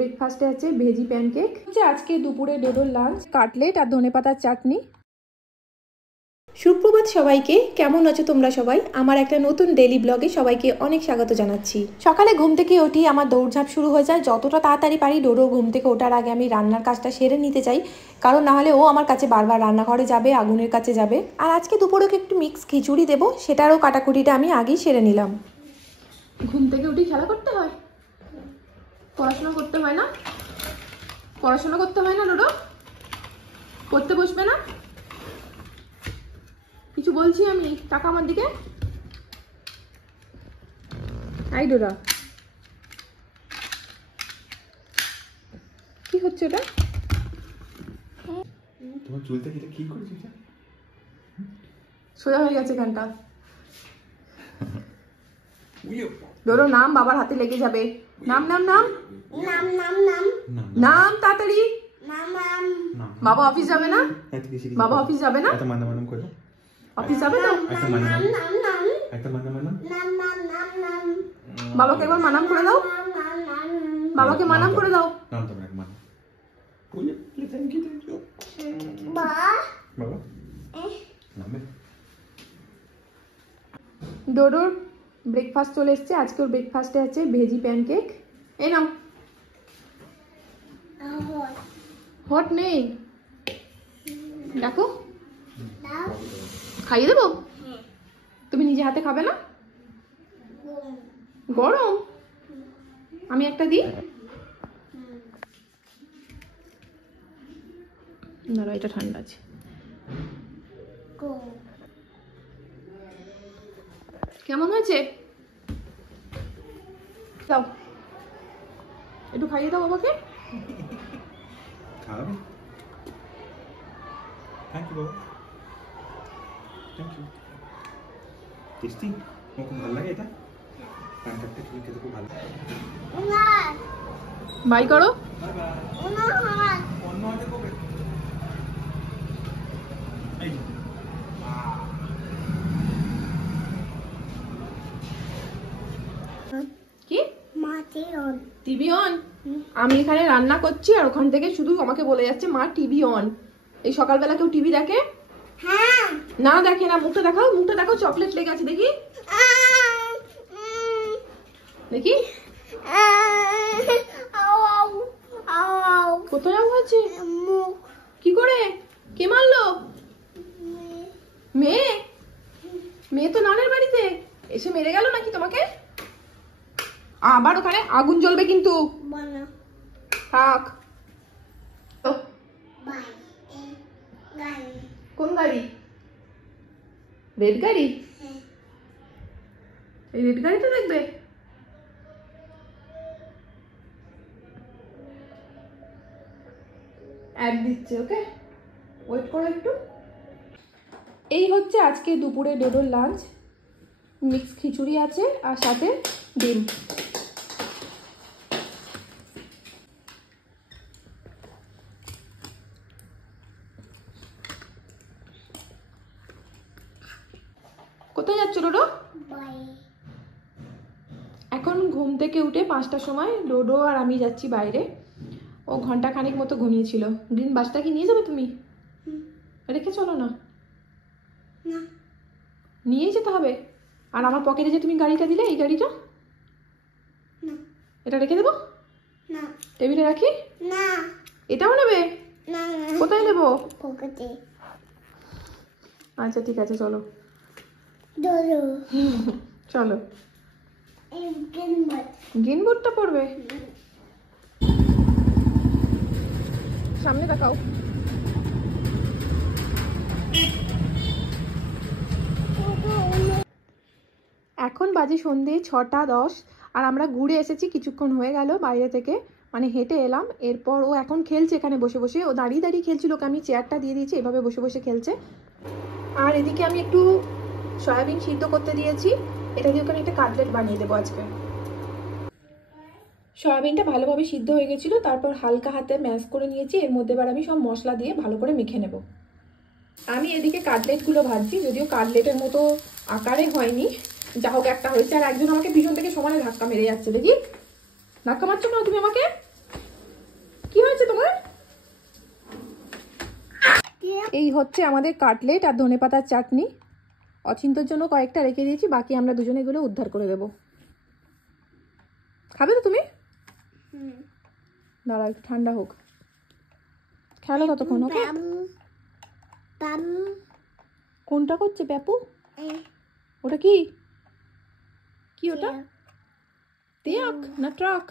ব্রেকফাস্টে আছে veggie pancake, আজকে দুপুরে ডোডোর লাঞ্চ কাটলেট আর ধনেপাতার চাটনি। সুপ্রভাত সবাইকে, কেমন আছো তোমরা সবাই? আমার একটা নতুন ডেইলি ব্লগে সবাইকে অনেক স্বাগত জানাচ্ছি। সকালে ঘুম থেকে উঠি আমার দৌড়ঝাঁপ শুরু হয়ে যায়। যতটা তাড়াতাড়ি পারি ডোডো ঘুম থেকে ওঠার আগে আমি রান্নার কাজটা সেরে নিতে চাই, কারণ নাহলে ও আমার কাছে বারবার রান্নাঘরে যাবে, আগুনের কাছে যাবে। আর আজকে দুপুরে ওকে একটু মিক্স খিচুড়ি দেবো, সেটারও কাটাকুটিটা আমি আগেই সেরে নিলাম। ঘুম থেকে উঠি খেলা করতে হয়, পড়াশোনা করতে হয় না? পড়াশোনা করতে হয় না ডোডো? পড়তে বসবে না? কিছু বলছি আমি, টাকা আমার দিকে। আই ডোডা, কি হচ্ছে এটা? তোমার চুলটা কি করেছিস? সোজা হয়ে গেছে কানটা। ডোডো নাম, বাবার হাতে লেগে যাবে। নাম নাম নাম নাম নাম নাম নাম তাড়াতাড়ি। বাবা অফিস যাবে না? বাবা অফিস যাবে না? অফিস যাবে না? বাবাকে একবার মানাম করে দাও, বাবাকে মানাম করে দাও। ডোডোর ব্রেকফাস্ট চলে এসছে। আজকে ওর ব্রেকফাস্টে আছে ভেজি প্যানকেক। এই নাও। হট নেই, দেখো খাইয়ে দেবো। তুমি নিজে হাতে খাবে না? গরম? আমি একটা দিই। না, এটা ঠান্ডা আছে। কেমন হয়েছে? দাও, একটু খাইয়ে দাও বাবাকে। খাবে? থ্যাংক ইউ বাবা, থ্যাংক ইউ। টেস্টি, খুব ভালো লাগে এটা। প্যানকেকটা খেতে খুব ভালো লাগে। বাই করো। অন্য হাতে কবে? এই কি টিভি অন? আমি এখানে রান্না করছি আর ওখান থেকে শুধু আমাকে বলে যাচ্ছে মা টিভি অন। এই সকালবেলা কেউ টিভি দেখে? হ্যাঁ। না দেখে না। মুখটা দেখাও, মুখটা দেখাও। চকলেট লেগে আছে, দেখি দেখি। কোথায় হয়েছে? কি করে? কে মারলো? মেয়ে? মেয়ে তো নানের বাড়িতে এসে মেরে গেল নাকি তোমাকে? আবার ওখানে আগুন জ্বলবে কিন্তু। থাক। কোন গাড়ি? রেড গাড়ি? এই রেড গাড়িটা দেখবে? অ্যাড দিচ্ছে, ওকে ওয়েট করো একটু। এই হচ্ছে আজকে দুপুরে ডোডোর লাঞ্চ। মিক্স খিচুড়ি আছে আর সাথে ডিম। কোথায় যাচ্ছ ডোডো? এখন ঘুম থেকে উঠে 5টার সময় ডোডো আর আমি যাচ্ছি বাইরে। ও ঘন্টা খানিক মতো ঘুমিয়েছিল। গ্রিন বাসটা কি নিয়ে যাবে তুমি? রেখে চলো না। নিয়েই যেতে হবে। আর আমার পকেটে যে তুমি গাড়িটা দিলে, এই গাড়িটা এটা রেখে দেবো? টেবিলে রাখি? না। এটাও নেবে? না। কোথায় নেবো? পকেটে। আচ্ছা ঠিক আছে, চলো চলো। গ্রিন বোর্ডটা পড়বে? সামনে তাকাও। এখন বাজে সন্ধে 6:10 আর আমরা ঘুরে এসেছি। কিছুক্ষণ হয়ে গেল বাইরে থেকে, মানে হেঁটে এলাম। এরপর ও এখন খেলছে এখানে বসে বসে। ও দাঁড়িয়ে দাঁড়িয়ে খেলছিল, ওকে আমি চেয়ারটা দিয়ে দিয়েছি, এভাবে বসে বসে খেলছে। আর এদিকে আমি একটু সয়াবিন সিদ্ধ করতে দিয়েছি। এটা দিয়ে ওখানে একটা কাটলেট বানিয়ে দেবো আজকে। সয়াবিনটা ভালোভাবে সিদ্ধ হয়ে গেছিলো, তারপর হালকা হাতে ম্যাশ করে নিয়েছি। এর মধ্যে এবার আমি সব মশলা দিয়ে ভালো করে মেখে নেব। আমি এদিকে কাটলেটগুলো ভাজছি, যদিও কাটলেটের মতো আকারে হয়নি, যা হোক একটা হয়েছে। আর একজন আমাকে পিছন থেকে সমানে ধাক্কা মেরে যাচ্ছে, দেখি ধাক্কা মারছো কেন তুমি আমাকে? কি হয়েছে তোমার? এই হচ্ছে আমাদের কাটলেট আর ধনেপাতার চাটনি। অচিন্তর জন্য কয়েকটা রেখে দিয়েছি, বাকি আমরা দুজনে এগুলো উদ্ধার করে দেবো। খাবে তো তুমি? দাঁড়া একটু ঠান্ডা হোক, খেলো ততক্ষণ। ওকে, কোনটা করছে প্যাপু? ওটা কি কি ওটা? টিয়াক না ট্রাক?